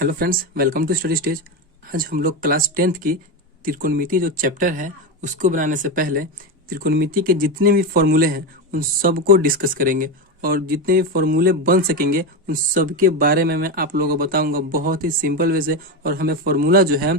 Hello friends, welcome to study stage. आज हम लोग क्लास 10th की त्रिकोणमिति जो चैप्टर है उसको बनाने से पहले त्रिकोणमिति के जितने भी फॉर्मूले हैं उन सब को डिस्कस करेंगे और जितने भी फॉर्मूले बन सकेंगे उन सब के बारे में मैं आप लोगों को बताऊंगा बहुत ही सिंपल वे से। और हमें फॉर्मूला जो है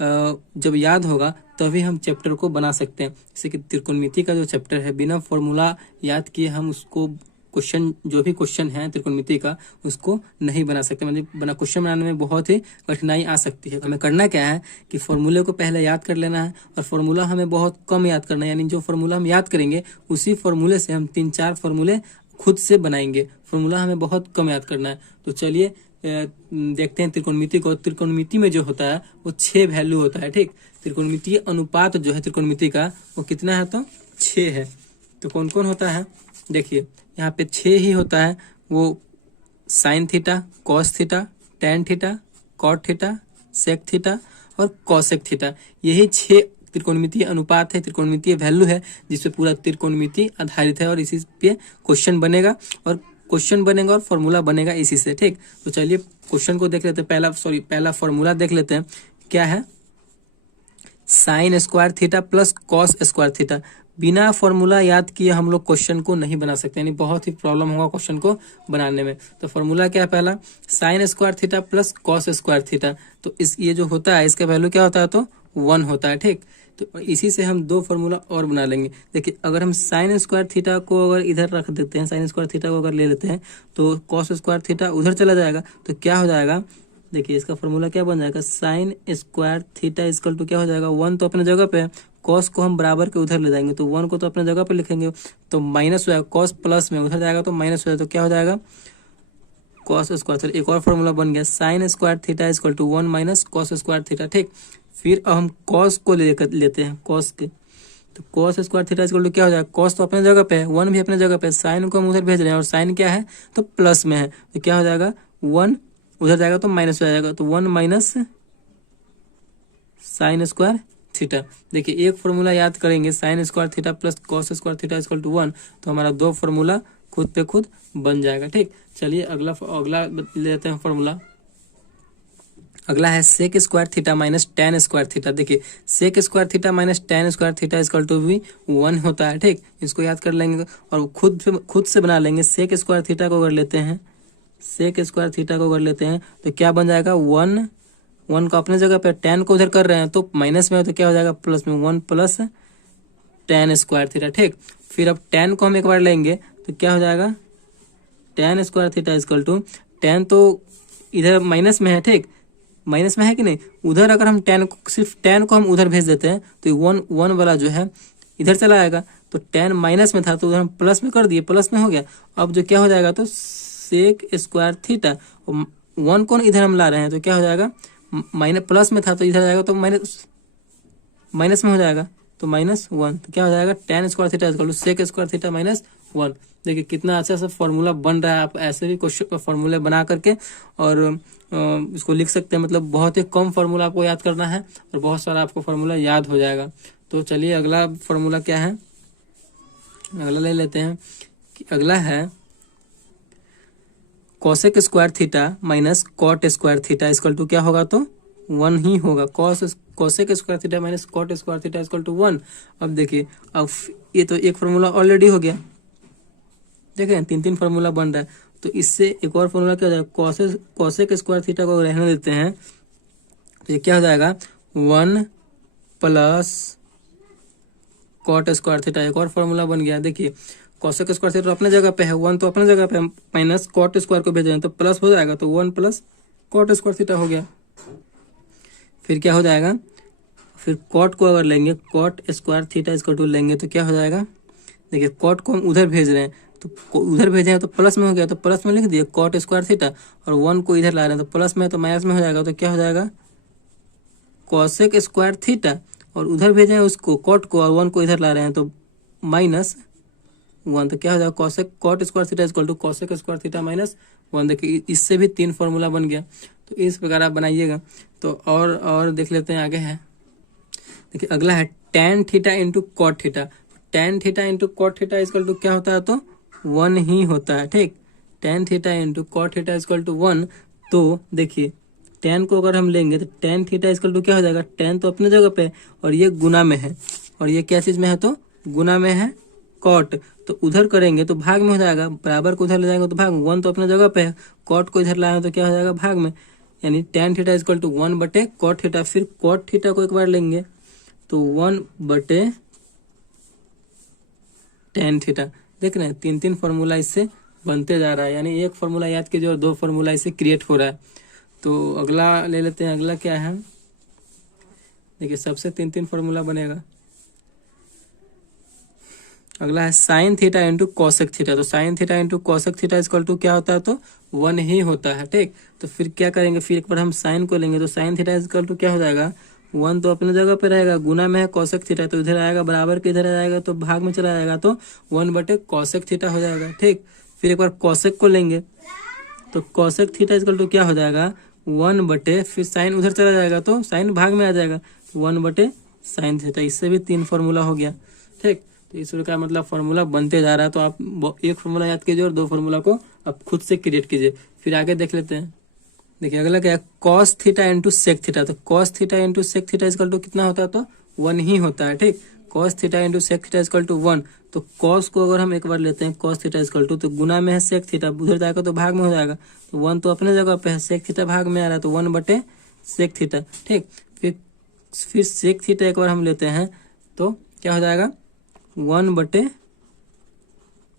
जब याद होगा तभी हम चैप्टर को बना सकते हैं। जैसे कि त्रिकोणमिति का जो चैप्टर है बिना फॉर्मूला याद किए हम उसको क्वेश्चन जो भी क्वेश्चन है त्रिकोणमिति का उसको नहीं बना सकते। मतलब बना क्वेश्चन बनाने में बहुत ही कठिनाई आ सकती है। हमें करना क्या है कि फॉर्मूले को पहले याद कर लेना है और फॉर्मूला हमें बहुत कम याद करना है। यानी जो फॉर्मूला हम याद करेंगे उसी फॉर्मूले से हम 3-4 फॉर्मूले खुद से बनाएंगे। फॉर्मूला हमें बहुत कम याद करना है। तो चलिए देखते हैं त्रिकोणमिति को। त्रिकोणमिति में जो होता है वो 6 वैल्यू होता है। ठीक, त्रिकोणमितीय अनुपात जो है त्रिकोणमिति का वो कितना है तो 6 है। तो कौन कौन होता है देखिए, यहाँ पे 6 ही होता है। वो sine theta, cos theta, tan theta, cot theta, sec theta और कॉसेक थीटा। यही 6 त्रिकोणमितीय अनुपात है, त्रिकोणमितीय वैल्यू है जिसपे पूरा त्रिकोणमिति आधारित है और इसी पे क्वेश्चन बनेगा और फॉर्मूला बनेगा इसी से। ठीक, तो चलिए क्वेश्चन को देख लेते हैं। पहला फॉर्मूला देख लेते हैं क्या है। Sign square theta plus cos square theta. बिना फॉर्मूला याद किए हम लोग क्वेश्चन को नहीं बना सकते, यानी बहुत ही प्रॉब्लम होगा क्वेश्चन को बनाने में। तो फॉर्मूला क्या है पहला, sign square theta plus cos square theta. तो ये जो होता है इसका वैल्यू क्या होता है तो 1 होता है। ठीक, तो इसी से हम 2 फॉर्मूला और बना लेंगे। देखिए अगर हम साइन स्क्वायर थीटा को अगर इधर रख देते हैं, साइन स्क्वायर थीटा को अगर ले लेते हैं तो कॉस स्क्वायर थीटा उधर चला जाएगा। तो क्या हो जाएगा, देखिए इसका फॉर्मूला क्या बन जाएगा, sine square theta equal to क्या हो जाएगा, 1 तो अपने जगह पे है, कॉस को हम बराबर के उधर ले जाएंगे तो 1 को तो अपने जगह पे लिखेंगे तो माइनस हो जाएगा, कॉस प्लस में उधर जाएगा तो माइनस हो जाएगा। तो क्या हो जाएगा कॉस स्क्वायर थीटा। एक और फॉर्मूला बन गया, sine square theta equal to 1 minus cos square theta. ठीक, फिर अब हम कॉस को लेते हैं कॉस के, तो cos square theta equal to क्या हो जाएगा, कॉस तो अपने जगह पे है, 1 भी अपने जगह पे है, साइन को हम उधर भेज रहे हैं और साइन क्या है तो प्लस में है। तो क्या हो जाएगा 1 उधर जाएगा तो माइनस हो जाएगा, तो 1 माइनस साइन स्क्वायर थीटा। देखिए एक फॉर्मूला याद करेंगे sine square theta plus cos square theta equal to 1, तो हमारा 2 फॉर्मूला खुद पे खुद बन जाएगा। ठीक, चलिए अगला लेते हैं फॉर्मूला। अगला है sec square theta minus tan square theta. देखिए sec square theta minus tan square theta equal to भी 1 होता है। ठीक, इसको याद कर लेंगे और खुद से बना लेंगे। सेक स्क्वायर थीटा को अगर लेते हैं, सेक स्क्वायर थीटा को अगर लेते हैं तो क्या बन जाएगा 1 को अपने जगह पे, टेन को उधर कर रहे हैं तो माइनस में है तो क्या हो जाएगा प्लस में, 1 प्लस टेन स्क्वायर थीटा। ठीक, फिर अब टेन को हम एक बार लेंगे तो क्या हो जाएगा tan square theta equal to, tan तो इधर माइनस में है। ठीक, माइनस में है कि नहीं, उधर अगर हम सिर्फ टेन को हम उधर भेज देते हैं तो 1 वाला जो है इधर चला आएगा। तो टेन माइनस में था तो उधर हम प्लस में कर दिए, प्लस में हो गया। अब जो क्या हो जाएगा तो सेक स्क्वायर थीटा, 1 को इधर हम ला रहे हैं तो क्या हो जाएगा माइनस, प्लस में था तो इधर जाएगा तो माइनस में हो जाएगा तो -1। तो क्या हो जाएगा tan square theta equal to sec square theta -1। देखिए कितना अच्छा सा फॉर्मूला बन रहा है। आप ऐसे भी क्वेश्चन फॉर्मूले बना करके और इसको लिख सकते हैं। मतलब बहुत ही कम फॉर्मूला आपको याद करना है और बहुत सारा आपको फॉर्मूला याद हो जाएगा। तो चलिए अगला फॉर्मूला क्या है, अगला ले लेते हैं कि अगला है cosec square theta minus cot square theta equal to क्या होगा तो 1 ही होगा। Cosec square theta minus cot square theta equal to 1। अब देखिए अब ये तो एक फॉर्मूला ऑलरेडी हो गया, देखें 3 फॉर्मूला बन रहा है। तो इससे एक और फॉर्मूला क्या हो जाएगा, कॉसेक स्क्वायर थीटा को रहने देते हैं तो ये क्या हो जाएगा 1 प्लस कॉट स्क्वायर थीटा। एक और फॉर्मूला बन गया। देखिए कॉसेक स्क्वायर थीटा अपने जगह पे है, 1 तो अपने जगह पे है, माइनस कॉट स्क्वायर को भेज रहे हैं तो प्लस हो जाएगा तो 1 प्लस कॉट स्क्वायर थीटा हो गया। फिर क्या हो जाएगा, फिर कॉट को अगर लेंगे cot square theta equal to लेंगे तो क्या हो जाएगा, देखिए कॉट को हम उधर भेज रहे हैं तो उधर भेजे हैं तो प्लस में हो गया तो प्लस में लिख दिए कॉट स्क्वायर थीटा, और 1 को इधर ला रहे हैं तो प्लस में तो माइनस में हो जाएगा। तो क्या हो जाएगा कॉसेक स्क्वायर थीटा, और उधर भेजे हैं उसको कॉट को और 1 को इधर ला रहे हैं तो -1। तो क्या हो जाएगा cot square theta equal to cosec square theta -1। देखिए इससे भी 3 फॉर्मूला बन गया। तो इस प्रकार आप बनाइएगा। तो और देख लेते हैं आगे है। देखिए अगला है tan theta into cot theta. Tan theta into cot theta equal to क्या होता है तो 1 ही होता है। ठीक, tan theta into cot theta equal to 1। तो देखिए टेन को अगर हम लेंगे तो टेन थीटा इक्वल टू क्या हो जाएगा, टेन तो अपने जगह पे और ये गुना में है, और ये क्या चीज में है, तो गुना में है कॉट, तो उधर करेंगे तो भाग में हो जाएगा, बराबर को उधर ले जाएंगे तो भाग में, वन तो अपने जगह पे है, कॉट को इधर लाएंगे तो क्या हो जाएगा, भाग में, यानी tan theta equal to 1 cot theta. फिर कॉट थीटा को एक बार लेंगे तो 1 टेन थीटा। देख रहे हैं, तीन तीन फॉर्मूला इससे बनते जा रहा है, यानी एक फॉर्मूला याद कीजिए और दो फॉर्मूला इससे क्रिएट हो रहा है। तो अगला ले लेते हैं, अगला क्या है, देखिए सबसे तीन तीन फॉर्मूला बनेगा। अगला है sine theta into cosec theta. तो sine theta into cosec theta equal to क्या होता है, तो 1 ही होता है, ठीक। तो फिर क्या करेंगे, फिर एक बार हम साइन को लेंगे तो साइन थीटा इक्वल टू क्या हो जाएगा, 1 तो अपने जगह पे रहेगा, गुना में है कॉसेक थीटा, तो इधर आएगा, बराबर के इधर आएगा तो भाग में चला जाएगा, तो 1 कॉसेक थीटा हो जाएगा, ठीक। फिर एक बार कॉसेक को लेंगे तो कॉसेक थीटा इक्वल टू क्या हो जाएगा, 1 फिर साइन उधर चला जाएगा तो साइन भाग में आ जाएगा, 1 साइन थीटा। इससे भी 3 फॉर्मूला हो गया, ठीक। तो इस का मतलब फॉर्मूला बनते जा रहा है, तो आप एक फॉर्मूला याद कीजिए और दो फॉर्मूला को आप खुद से क्रिएट कीजिए। फिर आगे देख लेते हैं। देखिए अगला क्या है, cos theta into sec theta. तो cos theta into sec theta equal to कितना होता है, तो 1 ही होता है, ठीक। Cos theta into sec theta equal to 1। तो कॉस को अगर हम एक बार लेते हैं, कॉस थीटा इक्वल टू, तो गुना में है सेक थीटा, उधर जाएगा तो भाग में हो जाएगा, तो 1 तो अपने जगह पे है, सेक थीटा भाग में आ रहा है, तो 1 सेक थीटा, ठीक। फिर सेक थीटा एक बार हम लेते हैं तो क्या हो जाएगा, 1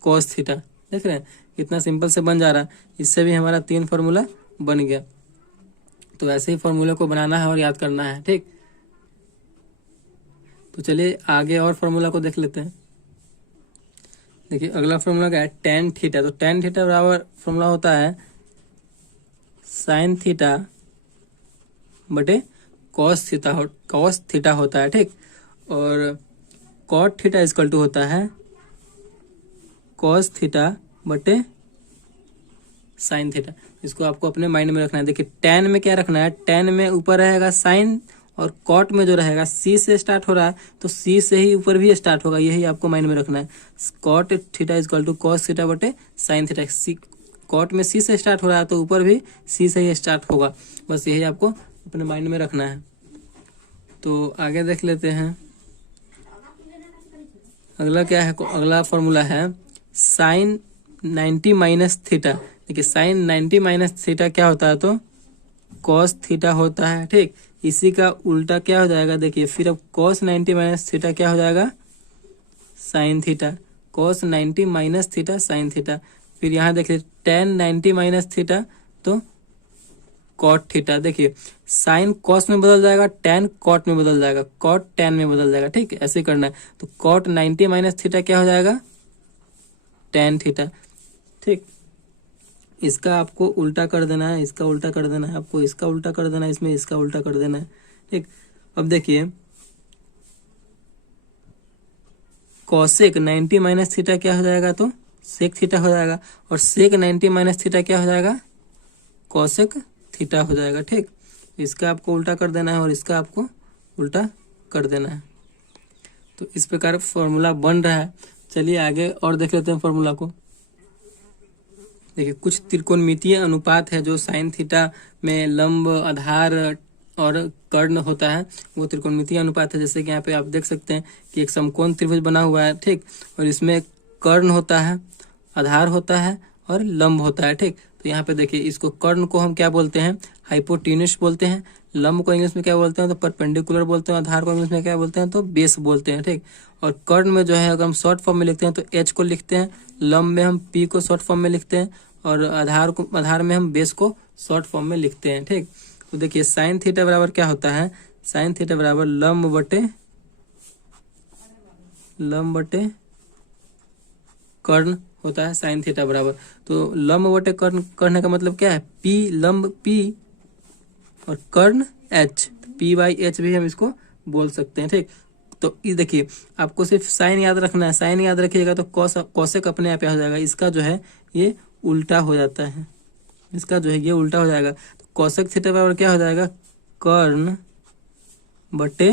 कॉस थीटा। देख रहे हैं कितना सिंपल से बन जा रहा है, इससे भी हमारा 3 फॉर्मूला बन गया। तो ऐसे ही फॉर्मूले को बनाना है और याद करना है, ठीक। तो चलिए आगे और फॉर्मूला को देख लेते हैं। देखिए अगला फॉर्मूला क्या है, टेन थीटा। तो टेन थीटा बराबर फॉर्मूला होता है साइन थीटा बटे कॉस थीटा होता है, ठीक। और कॉट थीटा इक्वल टू होता है कॉस थीटा बटे साइन थीटा। इसको आपको अपने माइंड में रखना है। देखिए टेन में क्या रखना है, टेन में ऊपर रहेगा साइन, और कॉट में जो रहेगा सी से स्टार्ट हो रहा है तो सी से ही ऊपर भी स्टार्ट होगा, यही आपको माइंड में रखना है। Cot theta equal to cos theta बटे साइन थीटा। कॉट में सी से स्टार्ट हो रहा है तो ऊपर भी सी से ही स्टार्ट होगा, बस यही आपको अपने माइंड में रखना है। तो आगे देख लेते हैं, अगला क्या है, अगला फॉर्मूला है साइन 90 माइनस थीटा। देखिए साइन 90 माइनस थीटा क्या होता है, तो कॉस थीटा होता है, ठीक। इसी का उल्टा क्या हो जाएगा, देखिए फिर अब कॉस 90 माइनस थीटा क्या हो जाएगा, sign theta. Cos 90 minus theta sine theta. फिर यहाँ देखिए टेन 90 माइनस थीटा तो कॉट थीटा। देखिए साइन कॉस में बदल जाएगा, टेन कॉट में बदल जाएगा, कॉट टेन में बदल जाएगा, ठीक। ऐसे करना है। तो कॉट 90 माइनस थीटा क्या हो जाएगा, टेन थीटा, ठीक। इसका आपको उल्टा कर देना है, इसका उल्टा कर देना है, आपको इसका उल्टा कर देना है, इसमें इसका उल्टा कर देना है, ठीक। अब देखिए कॉसेक 90 माइनस थीटा क्या हो जाएगा, तो सेक थीटा हो जाएगा, और सेक 90 माइनस थीटा क्या हो जाएगा, कॉसेक थीटा हो जाएगा, ठीक। इसका आपको उल्टा कर देना है और इसका आपको उल्टा कर देना है। तो इस प्रकार फॉर्मूला बन रहा है। चलिए आगे और देख लेते हैं फॉर्मूला को। देखिए कुछ त्रिकोणमितीय अनुपात है जो साइन थीटा में लंब, आधार और कर्ण होता है, वो त्रिकोणमितीय अनुपात है। जैसे कि यहाँ पे आप देख सकते हैं कि एक समकोण त्रिभुज बना हुआ है, ठीक। और इसमें कर्ण होता है, आधार होता है और लंब होता है, ठीक। तो यहाँ पे देखिए इसको कर्ण को हम क्या बोलते हैं, हाइपोटेन्यूस बोलते हैं। लंब को इंग्लिश में क्या बोलते हैं, तो परपेंडिकुलर बोलते हैं। आधार को इंग्लिश में क्या बोलते हैं, तो बेस बोलते हैं, ठीक। और कर्ण में जो है अगर हम शॉर्ट फॉर्म में लिखते हैं तो एच को लिखते हैं, लंब में हम पी को शॉर्ट फॉर्म में लिखते हैं, और आधार में हम बेस को शॉर्ट फॉर्म में लिखते हैं, ठीक। तो देखिए साइन थीटा बराबर क्या होता है, साइन थीटा बराबर लंब बटे कर्ण होता है, साइन थीटा बराबर। तो लंब बटे कर्ण करने का मतलब क्या है, पी लंब पी और कर्ण एच, पी बाई एच भी हम इसको बोल सकते हैं, ठीक। तो ये देखिए आपको सिर्फ साइन याद रखना है, साइन याद रखिएगा तो कॉसेक अपने आप हो जाएगा। इसका जो है ये उल्टा हो जाता है, इसका जो है ये उल्टा हो जाएगा। तो कॉसेक थीटा बराबर क्या हो जाएगा, कर्ण बटे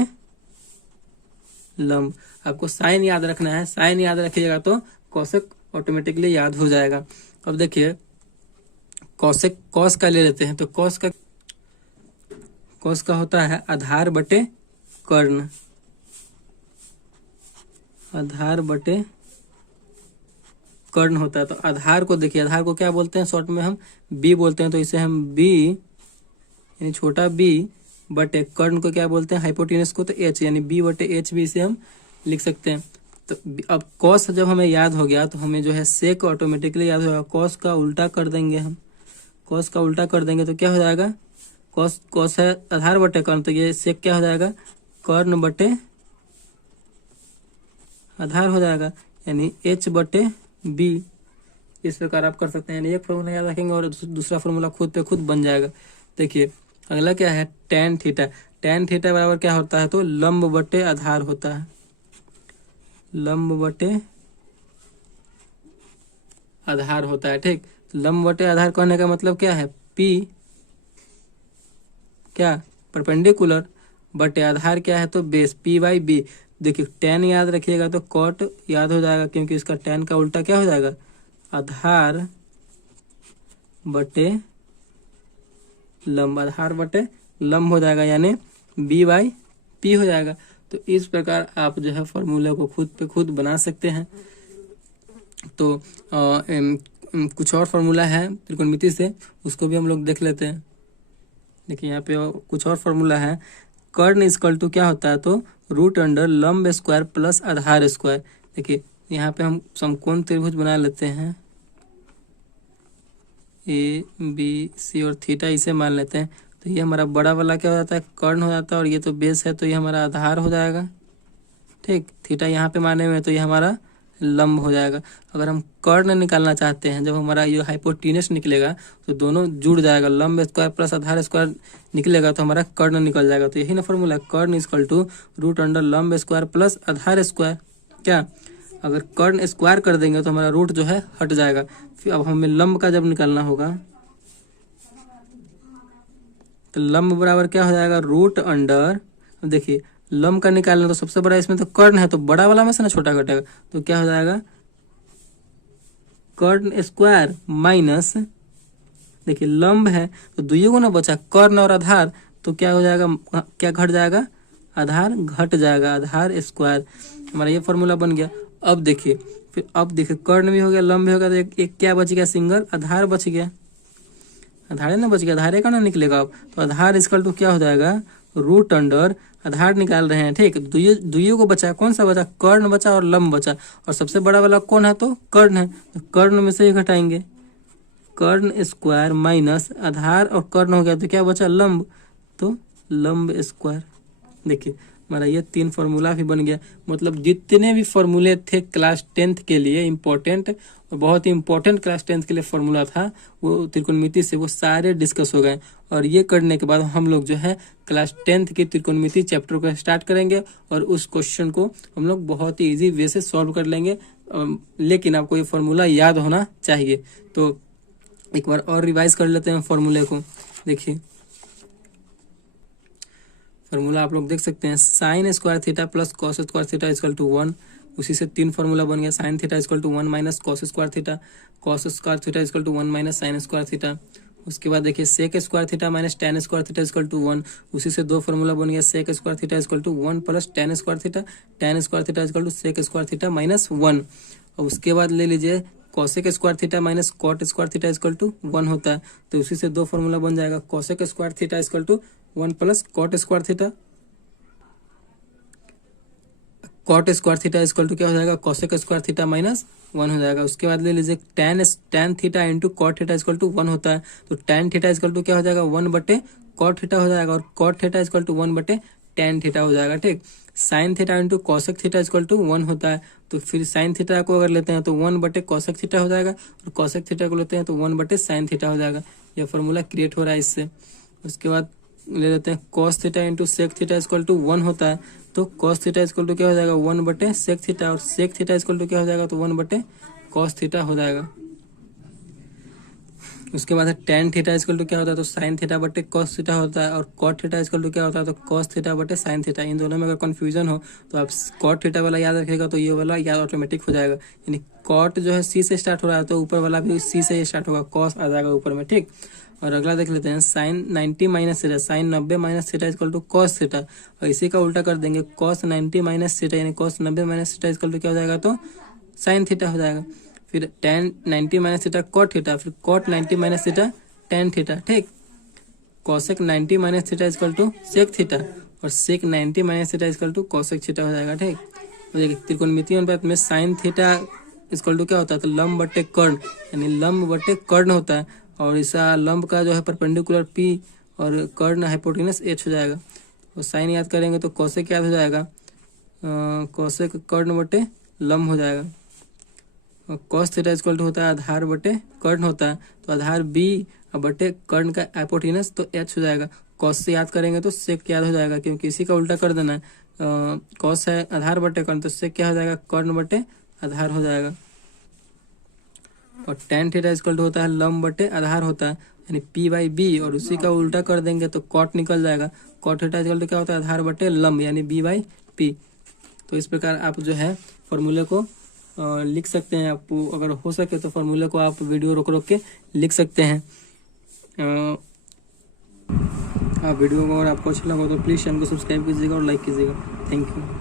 लंब। आपको साइन याद रखना है, साइन याद रखिएगा तो कॉसेक ऑटोमेटिकली याद हो जाएगा। अब देखिए कॉसेक कॉस का ले लेते हैं, तो कॉस का कॉस का होता है आधार बटे कर्ण, आधार बटे कर्ण होता है। तो आधार को देखिए, आधार को क्या बोलते हैं शॉर्ट में हम बी बोलते हैं, तो इसे हम बी यानी छोटा बी बटे कर्ण को क्या बोलते हैं हाइपोटेनस को तो एच, यानी बी बटे एच भी इसे हम लिख सकते हैं। तो अब कॉस जब हमें याद हो गया तो हमें जो है सेक ऑटोमेटिकली याद होगा। कॉस का उल्टा कर देंगे हम, कॉस का उल्टा कर देंगे तो क्या हो जाएगा, कॉस कॉस है आधार बटे कर्ण, तो ये सेक क्या हो जाएगा कर्ण बटे आधार हो जाएगा, यानी एच बटे बी। इस प्रकार आप कर सकते हैं, यानी एक फॉर्मूला याद रखेंगे और दूसरा फॉर्मूला खुद पे खुद बन जाएगा। देखिए अगला क्या है टेन थीटा, टेन थीटा बराबर क्या होता है तो लंब बटे आधार होता है, लंब बटे आधार होता है। ठीक, लंब बटे आधार कहने का मतलब क्या है पी क्या परपेंडिकुलर बटे आधार क्या है तो बेस पी बाई बी। देखिए टेन याद रखिएगा तो कॉट याद हो जाएगा, क्योंकि इसका टेन का उल्टा क्या हो जाएगा आधार बटे लंब, आधार बटे लंब हो जाएगा, यानी बी बाई पी हो जाएगा। तो इस प्रकार आप जो है फॉर्मूले को खुद पे खुद बना सकते हैं। तो कुछ और फॉर्मूला है त्रिकोणमिति से, उसको भी हम लोग देख लेते हैं। देखिए यहाँ पे कुछ और फॉर्मूला है, कर्ण इक्वल टू क्या होता है तो रूट अंडर लंब स्क्वायर प्लस आधार स्क्वायर। देखिए यहाँ पे हम समकोण त्रिभुज बना लेते हैं, ए बी सी और थीटा इसे मान लेते हैं। तो ये हमारा बड़ा वाला क्या हो जाता है कर्ण हो जाता है, और ये तो बेस है तो ये हमारा आधार हो जाएगा। ठीक, थीटा यहाँ पे माने हुए तो ये हमारा लंब हो जाएगा। अगर हम कर्ण निकालना चाहते हैं, जब हमारा ये हाइपोटेनस निकलेगा तो दोनों जुड़ जाएगा, लंब स्क्वायर प्लस आधार स्क्वायर निकलेगा तो हमारा कर्ण निकल जाएगा। तो यही ना फॉर्मूला है, कर्ण इक्वल टू रूट अंडर लंब स्क्वायर प्लस आधार स्क्वायर। क्या, अगर कर्ण स्क्वायर कर देंगे तो हमारा रूट जो है हट जाएगा। फिर अब हमें लंब का जब निकालना होगा तो लंब बराबर क्या हो जाएगा रूट अंडर, देखिए लंब का निकालना तो सबसे बड़ा इसमें तो कर्ण है, तो बड़ा वाला में से ना छोटा घटेगा, तो क्या हो जाएगा कर्ण स्क्वायर माइनस, देखिए लंब है तो दुइयों को ना बचा कर्ण और आधार, तो क्या हो जाएगा क्या घट जाएगा आधार घट जाएगा, आधार स्क्वायर। हमारा ये फॉर्मूला बन गया। अब देखिए फिर अब देखिए कर्ण भी हो गया लंब भी हो गया, तो एक क्या बच गया सिंगल आधार बच गया, आधार ना बच गया, आधार का ना निकलेगा अब, तो आधार इक्वल टू क्या हो जाएगा रूट अंडर, आधार निकाल रहे हैं ठीक, दुइयों को बचा, कौन सा बचा कर्ण बचा और लंब बचा, और सबसे बड़ा वाला कौन है तो कर्ण है, तो कर्ण में से ही घटाएंगे, कर्ण स्क्वायर माइनस आधार और कर्ण हो गया तो क्या बचा लंब, तो लंब स्क्वायर। देखिए हमारा ये तीन फार्मूला भी बन गया। मतलब जितने भी फॉर्मूले थे क्लास 10th के लिए इम्पोर्टेंट और बहुत ही इम्पोर्टेंट क्लास 10th के लिए फॉर्मूला था वो त्रिकोणमिति से, वो सारे डिस्कस हो गए। और ये करने के बाद हम लोग जो है क्लास 10th की त्रिकोणमिति चैप्टर को स्टार्ट करेंगे और उस क्वेश्चन को हम लोग बहुत ही ईजी वे से सॉल्व कर लेंगे। लेकिन आपको ये फॉर्मूला याद होना चाहिए। तो एक बार और रिवाइज कर लेते हैं फॉर्मूले को। देखिए फॉर्मूला आप लोग देख सकते हैं, sine square theta plus cos square theta equal to 1। उसी से तीन फॉर्मूला बन गया, sine theta equal to 1 minus cos square theta, cos square theta equal to 1 minus sine square theta. उसके बाद देखिए sec square theta minus tan square theta equal to 1। उसी से दो फॉर्मूला बन गया, sec square theta equal to 1 plus tan square theta, tan square theta equal to sec square theta minus 1। और उसके बाद ले लीजिए cosec square theta minus cot square theta equal to 1 होता है। तो उसी से दो फॉर्मूला बन जाएगा, cosec square theta equal to 1 plus cot square theta, cot square theta equal to क्या हो जाएगा कॉसेक स्क्वायर थीटा माइनस 1 हो जाएगा। उसके बाद ले लीजिए tan theta into cot theta equal to 1 होता है। तो टेन थीटा इक्वल टू क्या हो जाएगा 1 बटे कॉट थीटा हो जाएगा, और कॉट थीटा इक्वल टू 1 बटे टेन थीटा हो जाएगा। ठीक, sine theta into cosec theta equal to 1 होता है। तो फिर साइन थीटा को अगर लेते हैं तो 1 बटे कॉसेक थीटा हो जाएगा, और कॉसेक थीटा को लेते हैं तो 1 बटे साइन थीटा हो जाएगा। यह फॉर्मूला क्रिएट हो रहा है इससे। उसके बाद ले लेते हैं cos theta into sec theta equal to 1 होता है। तो कॉस थीटा इक्वल टू क्या हो जाएगा 1 बटे सेक थीटा, और सेक थीटा इक्वल टू क्या हो जाएगा तो 1 बटे कॉस थीटा हो जाएगा। उसके बाद है टेन थीटा इक्वल टू क्या होता है तो साइन थीटा बटे कॉस थीटा होता है, और कॉट थीटा इक्वल टू क्या होता है तो कॉस थीटा बटे साइन थीटा। इन दोनों में अगर कंफ्यूजन हो तो आप कॉट थीटा वाला याद रखिएगा तो ये वाला याद ऑटोमेटिक हो जाएगा। यानी कॉट जो है सी से स्टार्ट हो रहा है तो ऊपर वाला भी सी से स्टार्ट होगा, कॉस आ जाएगा ऊपर में। ठीक, और अगला देख लेते हैं sine 90 minus theta, sine 90 minus theta equal to cos theta. और इसी का उल्टा कर देंगे, कॉस 90 माइनस थीटा यानी cos 90 minus theta equal to क्या हो जाएगा, तो साइन थीटा हो जाएगा। फिर tan 90 minus theta cot theta, फिर cot 90 minus theta tan theta, ठीक। Cosec 90 minus theta equal to sec theta, और sec 90 minus theta equal to cosec theta हो जाएगा, ठीक। तो देखिए त्रिकोणमितीय अनुपात में साइन थीटा इक्वल टू क्या होता है, तो लंब बटे कर्ण, यानी लंब बटे कर्ण होता है। और इसका लंब का जो है परपेंडिकुलर पी और कर्ण हाइपोटेनस एच हो जाएगा। और साइन याद करेंगे तो कॉसेक याद हो जाएगा, कॉसेक कर्ण बटे लंब हो जाएगा। और कॉस थीटा इक्वल टू होता है आधार बटे कर्ण होता है, तो आधार बी और बटे कर्ण का हाइपोटेनस तो एच हो जाएगा। कॉस से याद करेंगे तो सेक याद हो जाएगा, क्योंकि इसी का उल्टा कर देना है। कॉस है आधार बटे कर्ण, तो सेक क्या हो जाएगा, कर्ण बटे आधार हो जाएगा। और टेन थीटा इक्वल टू होता है लंब बटे आधार होता है, यानी पी बाई बी, और उसी का उल्टा कर देंगे तो कॉट निकल जाएगा। कॉट थीटा इक्वल टू क्या होता है, आधार बटे लंब यानी बी बाई पी। तो इस प्रकार आप जो है फॉर्मूले को लिख सकते हैं। आप अगर हो सके तो फॉर्मूले को आप वीडियो रोक रोक के लिख सकते हैं। आप वीडियो को अगर आपको अच्छा लगा तो प्लीज़ चैनल को सब्सक्राइब कीजिएगा और लाइक कीजिएगा। Thank you.